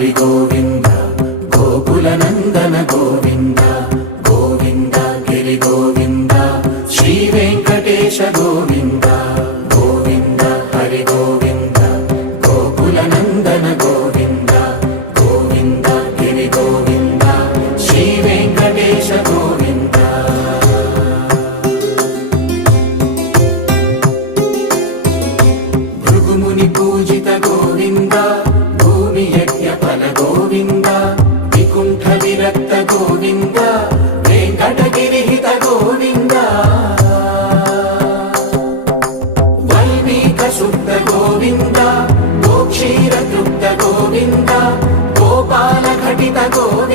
హరి గోవింద గోకుల నందన గోవింద గోవింద గిరి గోవింద శ్రీ వెంకటేశ గోవింద గోవింద హరి గోవింద గోకుల నందన గోవింద గోవింద గిరి గోవింద శ్రీ వెంకటేశ గోవింద భృగుముని పూజిత గోవింద భూమి యజ్ఞ ఫల గోవింద వికుంఠ విరక్త గోవింద వెంకటగిరిహిత గోవింద వల్మీక శుద్ధ గోవింద గోక్షీర తృప్త గోవింద గోపాల ఘటిత గోవింద